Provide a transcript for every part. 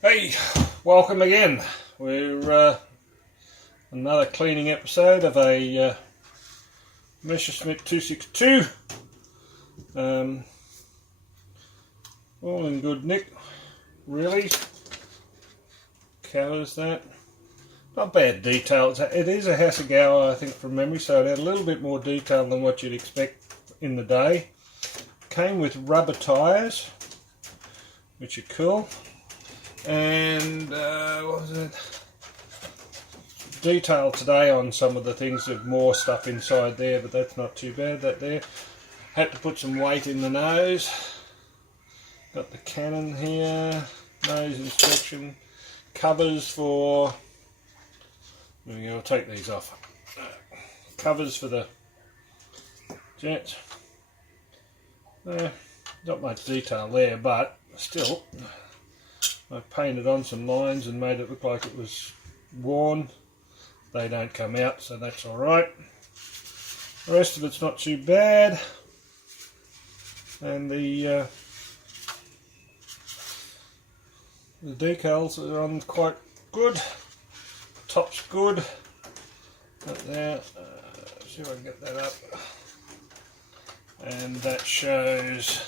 Hey, welcome again. We're another cleaning episode of a Messerschmitt 262. All in good nick, really. Covers that. Not bad detail. It is a Hasegawa, I think, from memory, so it had a little bit more detail than what you'd expect in the day. Came with rubber tyres, which are cool. And what was it? Detail today on some of the things with more stuff inside there, but that's not too bad. That there. Had to put some weight in the nose. Got the cannon here. Nose inspection. Covers for. There we go. I'll take these off. Covers for the jets. Not much detail there, but still. I painted on some lines and made it look like it was worn. They don't come out, so that's alright. The rest of it's not too bad. And the decals are on quite good. Top's good. Up there. See if I can get that up. And that shows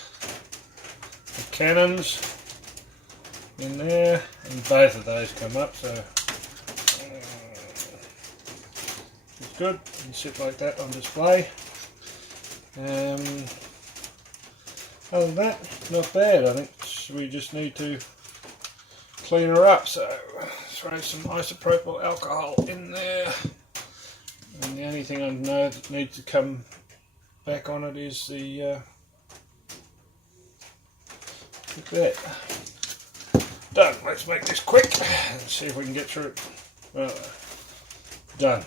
the cannons in there, and both of those come up, so it's good. You sit like that on display. Other than that, not bad. I think we just need to clean her up, so throw some isopropyl alcohol in there, and the only thing I know that needs to come back on it is the look at that. Done. Let's make this quick and see if we can get through it. Well, done.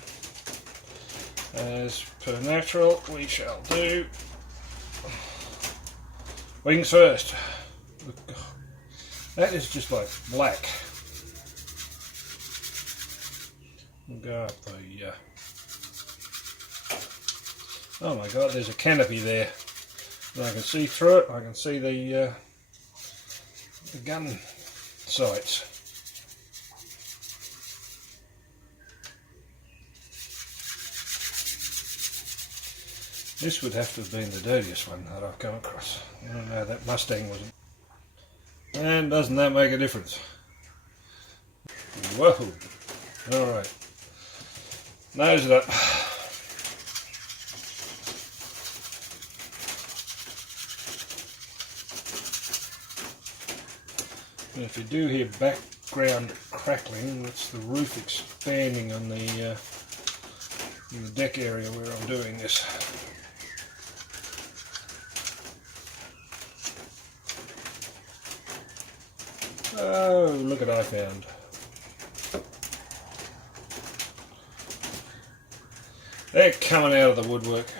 As per natural, we shall do wings first. That is just like black. We'll go up the. Oh my God! There's a canopy there, and I can see through it. I can see the gun sights. This would have to have been the dirtiest one that I've come across. I don't know, that Mustang wasn't. And doesn't that make a difference? Whoa! Alright. Nose it up. And if you do hear background crackling, that's the roof expanding on the in the deck area where I'm doing this. Oh, look what I found. They're coming out of the woodwork.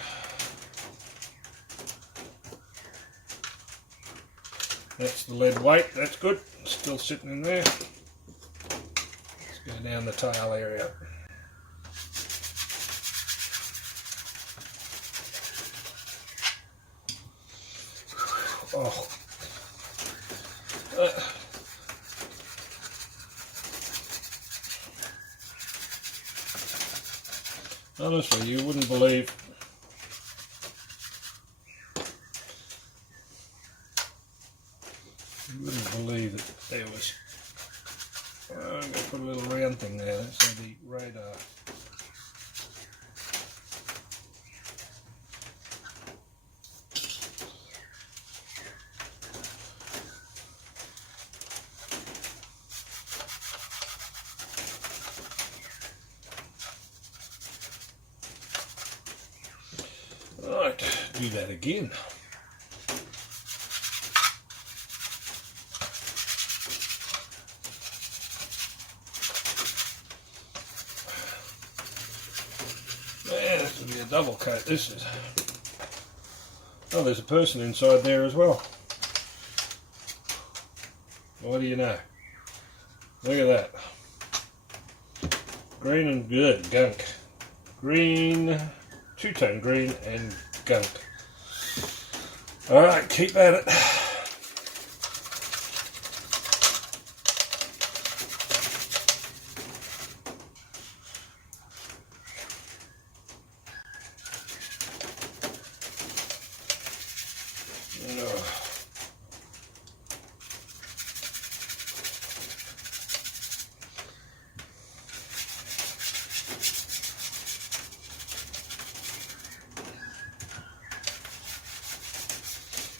That's the lead weight, that's good. Still sitting in there. Let's go down the tail area. Oh. Honestly, you wouldn't believe that there was. I'm going to put a little round thing there. That's the radar. Right, do that again. Yeah, this will be a double coat, this is. Oh, there's a person inside there as well. What do you know? Look at that. Green and good gunk. Green, two-tone green and gunk. Alright, keep at it.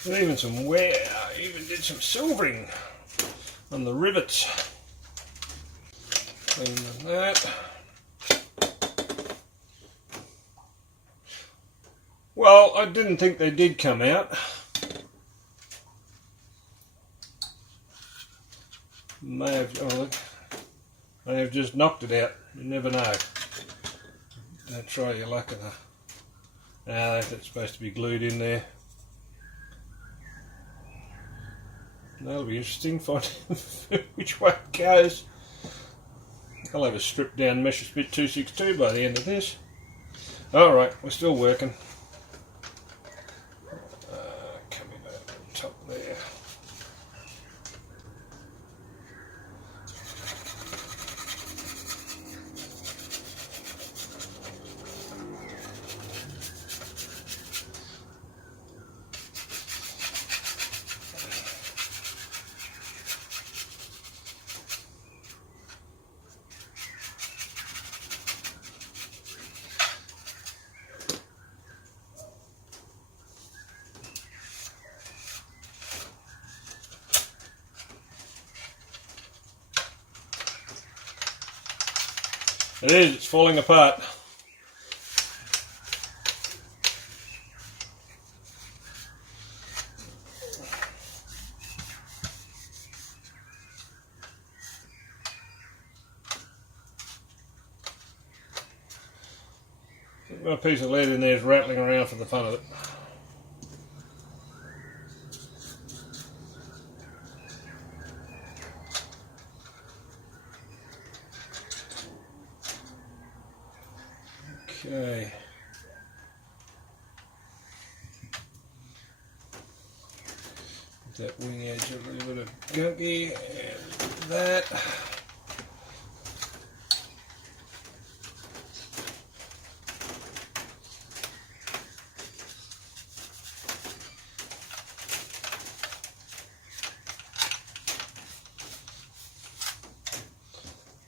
There's even some wear, I even did some silvering on the rivets. Clean that. Well, I didn't think they did come out. May have just knocked it out. You never know. Don't try your luck at that. That's supposed to be glued in there. That'll be interesting, finding which way it goes. I'll have a stripped down measure spit 262 by the end of this. Alright, we're still working. Coming over the top there. It is, it's falling apart. Got a piece of lead in there is rattling around for the fun of it. Okay. That wing edge a little bit of gunky and that.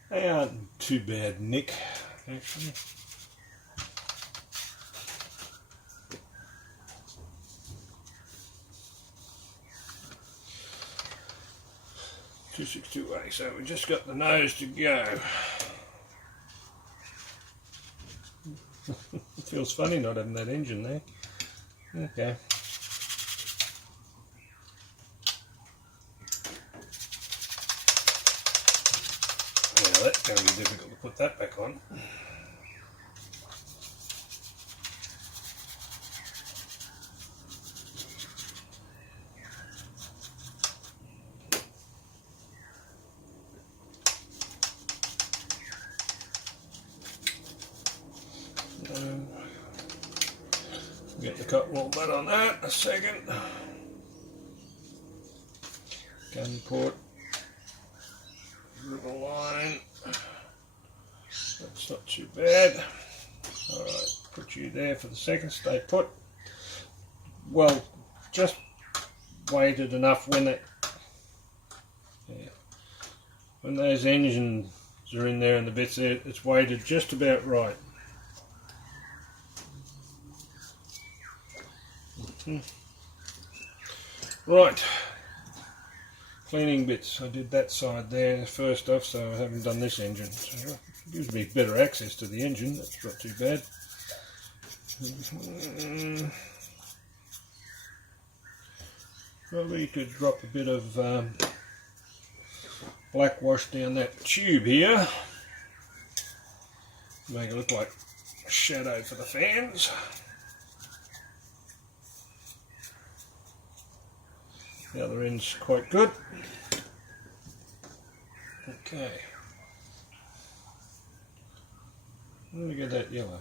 They aren't too bad, Nick, actually. .262A, so we just got the nose to go. It feels funny not having that engine there. Okay. Yeah, that's going to be difficult to put that back on. Get the cut wall butt on that a second. Gun port, river line. That's not too bad. Alright, put you there for the second. Stay put. Well, just weighted enough when it, when those engines are in there and the bits there, it's weighted just about right. Right, cleaning bits. I did that side there first off, so I haven't done this engine. So it gives me better access to the engine, that's not too bad. Probably could drop a bit of black wash down that tube here. Make it look like a shadow for the fans. The other end's quite good. Okay. Let me get that yellow.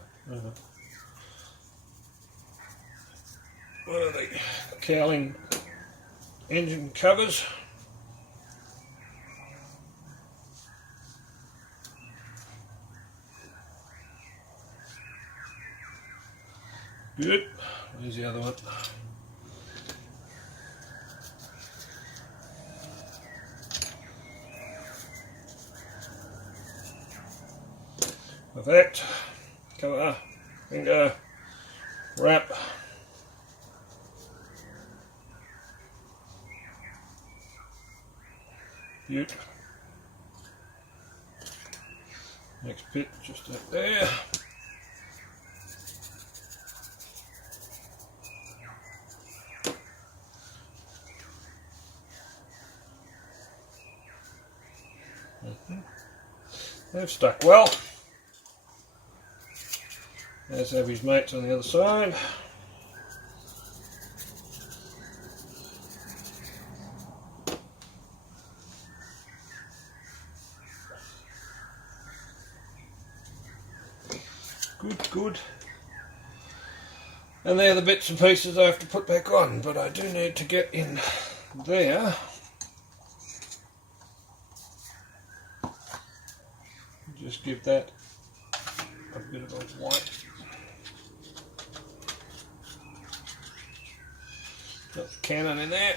what are they? Cowling engine covers. Good. Here's the other one. With that, cover, finger, wrap. Good. Next bit just up there. They've stuck well, as have his mates on the other side. Good, good. And they're the bits and pieces I have to put back on, but I do need to get in there. Just give that a bit of a wipe. Got the cannon in there.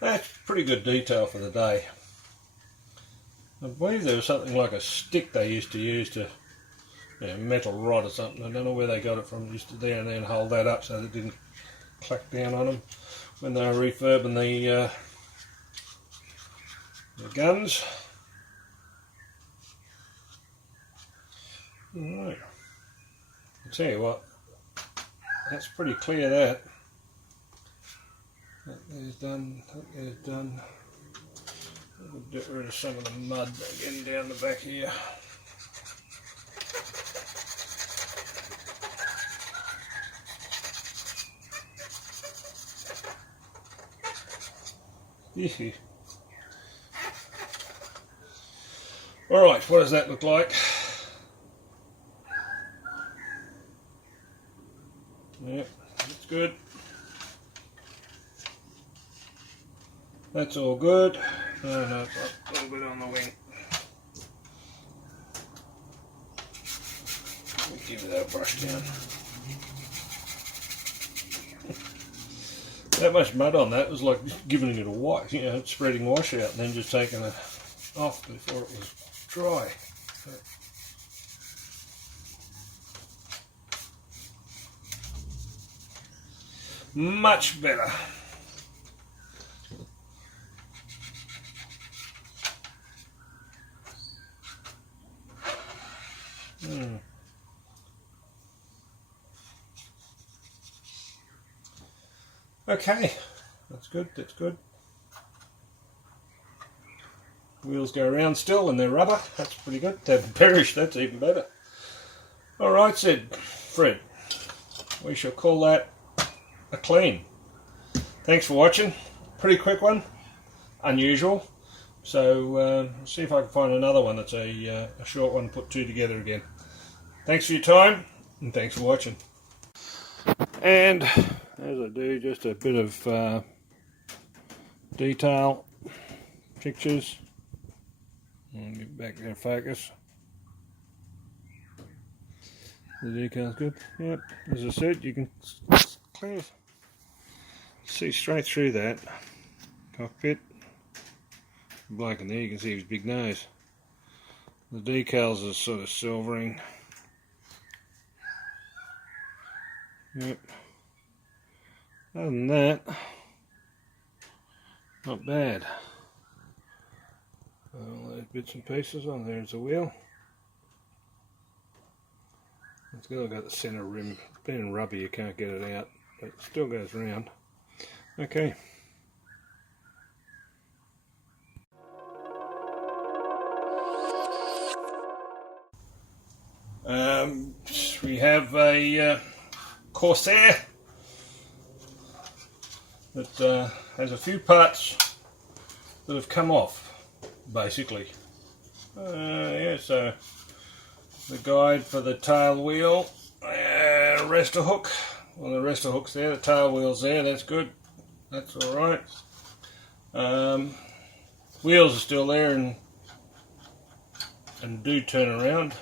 That's pretty good detail for the day. I believe there was something like a stick they used to use to, metal rod or something. I don't know where they got it from. They used to there and then hold that up so that it didn't clack down on them when they were refurbing the guns. Alright, I'll tell you what, that's pretty clear that. That there's done, that there's done. We'll get rid of some of the mud getting down the back here. Alright, what does that look like? Yep, that's good. That's all good. Oh no, it's a little bit on the wing. Give it that brush down. That much mud on that was like giving it a wash, spreading wash out and then just taking it off before it was dry. Much better. Okay, that's good, that's good. Wheels go around still and they're rubber, that's pretty good. They haven't perished, that's even better. Alright, said Fred, we shall call that a clean. Thanks for watching, pretty quick one, unusual. So see if I can find another one that's a short one, put two together again. Thanks for your time and thanks for watching. And as I do, just a bit of detail pictures. I'll get back there, focus. The decal's good. Yep, as I said, you can clear see straight through that cockpit. Bloke in there, you can see his big nose. The decals are sort of silvering. Yep. Other than that, not bad. All those bits and pieces on there's the wheel. It's still got the centre rim. Being rubber, you can't get it out, but it still goes round. Okay. We have a Corsair that has a few parts that have come off, basically. Yeah, so the guide for the tail wheel, arrestor hook. Well, the arrestor hook's there, the tail wheel's there, that's good. That's alright. Wheels are still there and do turn around.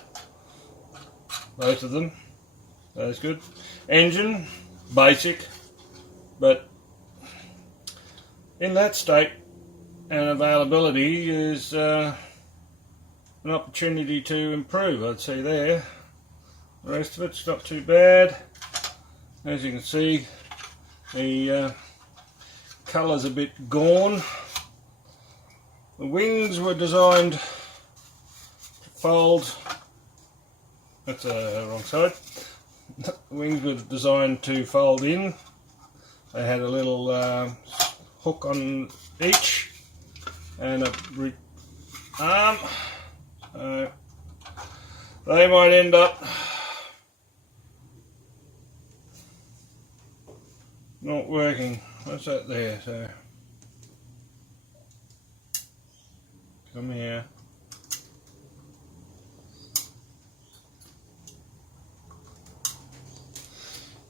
Both of them. That's good. Engine, basic, but in that state and availability is an opportunity to improve, I'd say there. The rest of it's not too bad. As you can see, the colour's a bit gone. The wings were designed to fold. That's the wrong side. The wings were designed to fold in. They had a little hook on each and a arm. So they might end up not working. What's that there? So come here.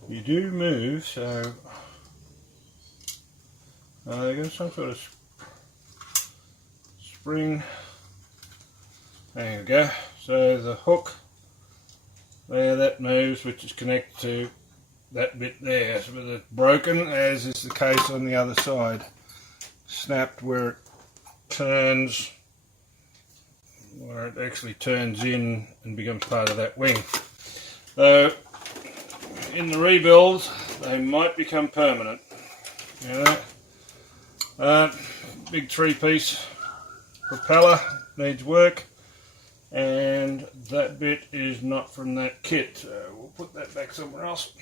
You do move, so there's some sort of spring. There we go. So the hook there, that moves, which is connected to that bit there. So it's broken, as is the case on the other side. Snapped where it turns, where it actually turns in and becomes part of that wing. So in the rebuild, they might become permanent. You know, big 3-piece propeller needs work, and that bit is not from that kit. So we'll put that back somewhere else.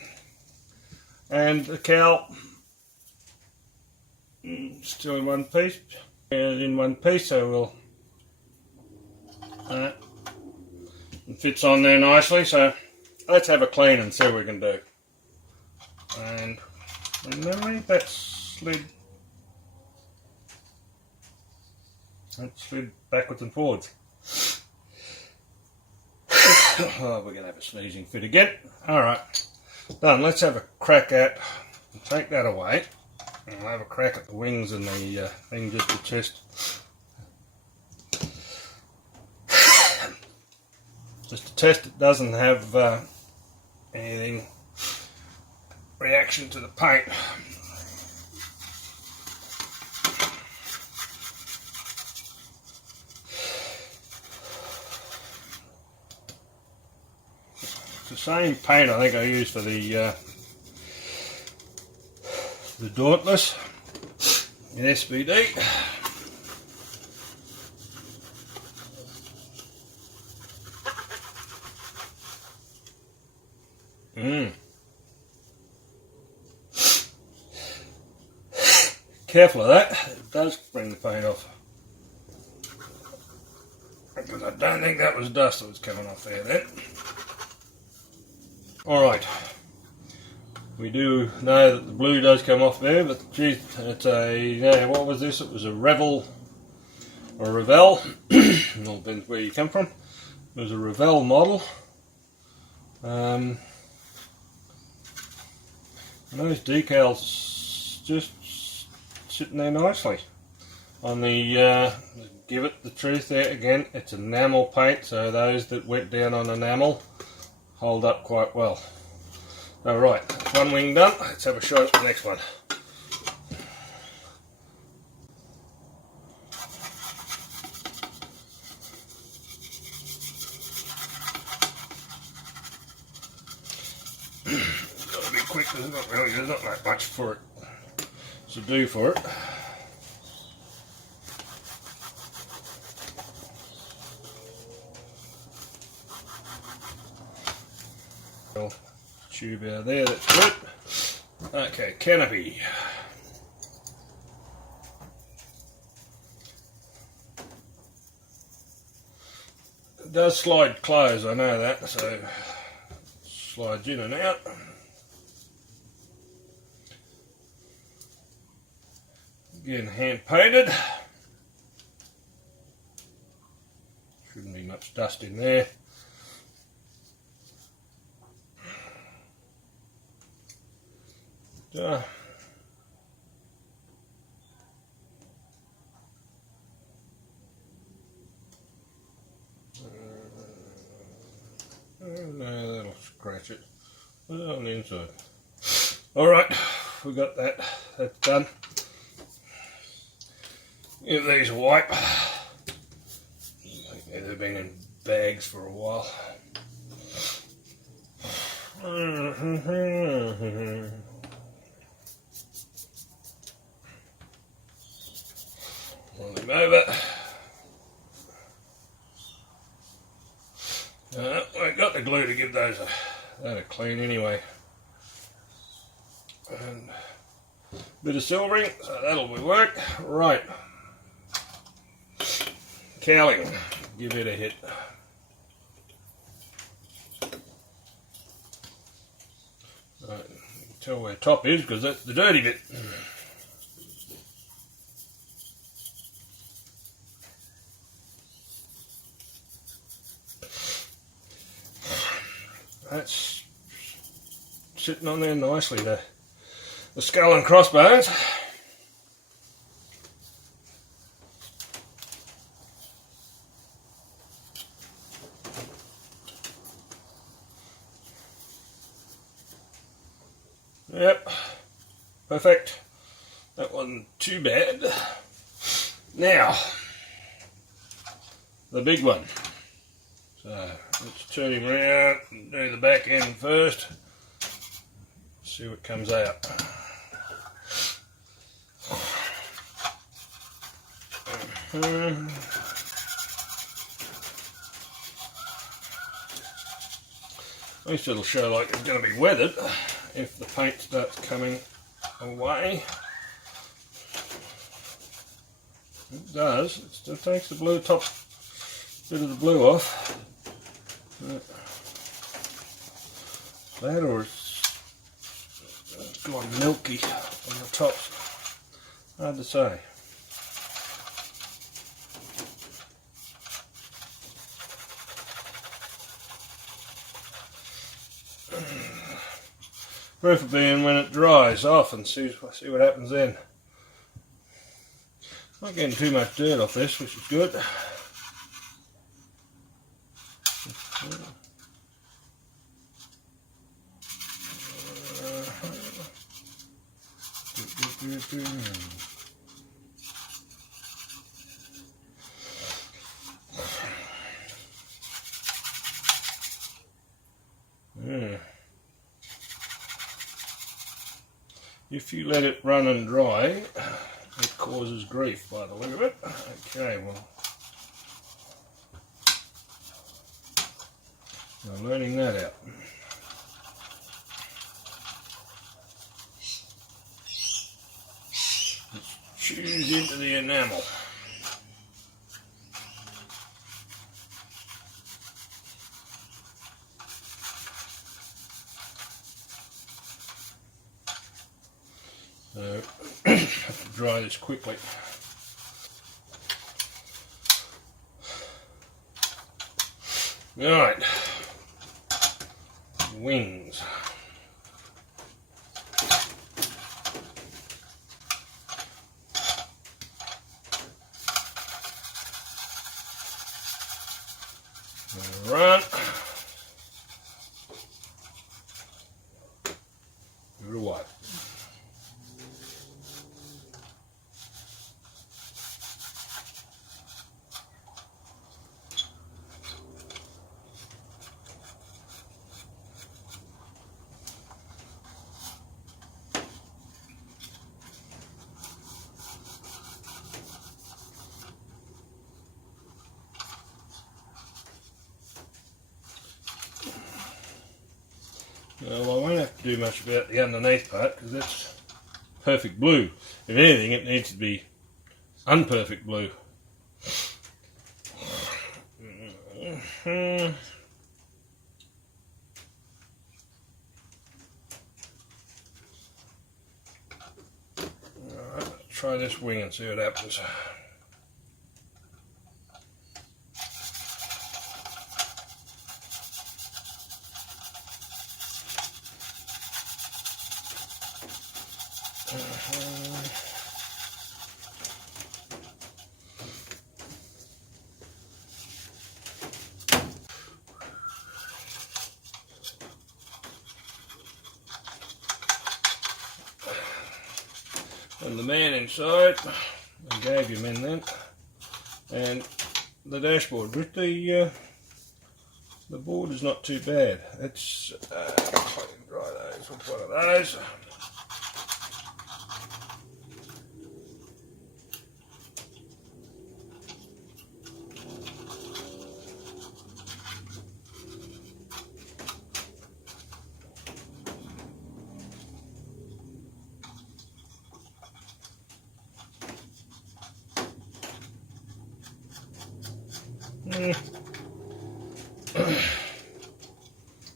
And the cowl, still in one piece. So we'll. It fits on there nicely. So let's have a clean and see what we can do. And from memory, that slid backwards and forwards. Oh, we're going to have a sneezing fit again. Alright, done. Let's have a crack at, take that away, and we'll have a crack at the wings and the thing just to test. Just to test it doesn't have anything reaction to the paint. It's the same paint I think I used for the Dauntless in SBD. Careful of that, it does bring the paint off. Because I don't think that was dust that was coming off there then. Alright, we do know that the blue does come off there, but geez, it's a, yeah, what was this? It was a Revel, or a Revell, it all depends where you come from. It was a Revell model. And those decals just sitting there nicely. On the, give it the truth there again, it's enamel paint, so those that went down on enamel hold up quite well. Alright, one wing done, let's have a shot at the next one. Gotta be quick, there's not that much for it to do for it. Tube out there, that's good. Okay, canopy. does slide close, I know that, so slides in and out. Again, hand painted. Shouldn't be much dust in there. No, that'll scratch it. Put it on the inside. Alright, we got that. That's done. Give these a wipe. They've been in bags for a while. Roll them over. I've got the glue to give those a clean anyway. And a bit of silvering, so that'll be work. Right. Cowling. Give it a hit. Right. You can tell where top is because that's the dirty bit. That's sitting on there nicely, the skull and crossbones. Yep, perfect. That wasn't too bad. Now, the big one. So let's turn him around and do the back end first. See what comes out. At least it'll show like it's going to be weathered if the paint starts coming away. It does. It still takes the blue top bit of the blue off. That or it's gone milky on the tops. Hard to say. Proof of being when it dries off and see what happens then. Not getting too much dirt off this, which is good. If you let it run and dry, it causes grief by the look of it. Okay, well, I'm learning that out. Let's choose into the enamel. So, have to dry this quickly. Right, wings. Run. Give it a wipe. Well, I won't have to do much about the underneath part because that's perfect blue. If anything, it needs to be unperfect blue. Alright, try this wing and see what happens. And the man inside, I gave him in then, and the dashboard with the board is not too bad. It's clean and dry those with one of those.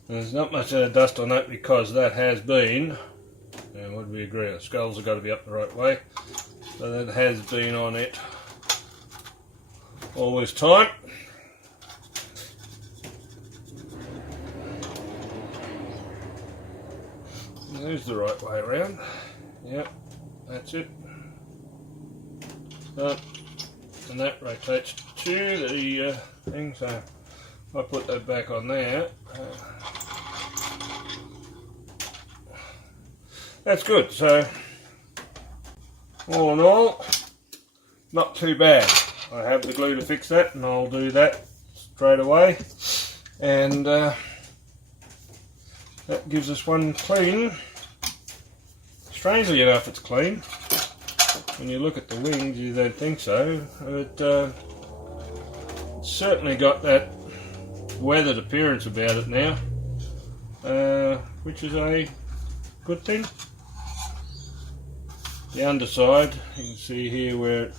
There's not much dust on that because that has been, and would we agree, the skulls have got to be up the right way, so that has been on it all this time. There's the right way around. Yep, that's it. And that rotates to the thing, so I put that back on there. That's good. So all in all, not too bad. I have the glue to fix that, and I'll do that straight away. And that gives us one clean. Strangely enough, it's clean. When you look at the wings, you don't think so. It's certainly got that weathered appearance about it now, which is a good thing. The underside, you can see here where it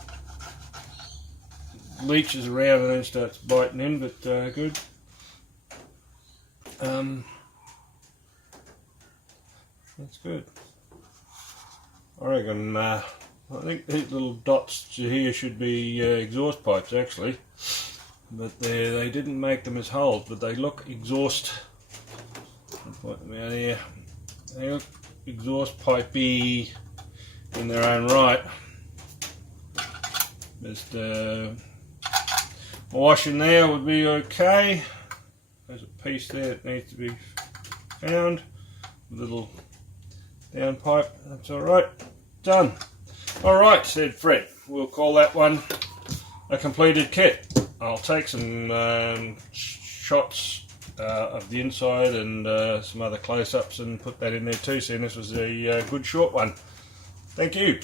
leaches around and then starts biting in, but good. That's good. I reckon, I think these little dots here should be exhaust pipes actually, but they didn't make them as holes, but they look exhaust. I'll point them out here. They look exhaust pipey in their own right. Just a wash in there would be okay. There's a piece there that needs to be found. A little down pipe, that's alright. Done. Alright, said Fred. We'll call that one a completed kit. I'll take some shots of the inside and some other close-ups and put that in there too, seeing this was a good short one. Thank you.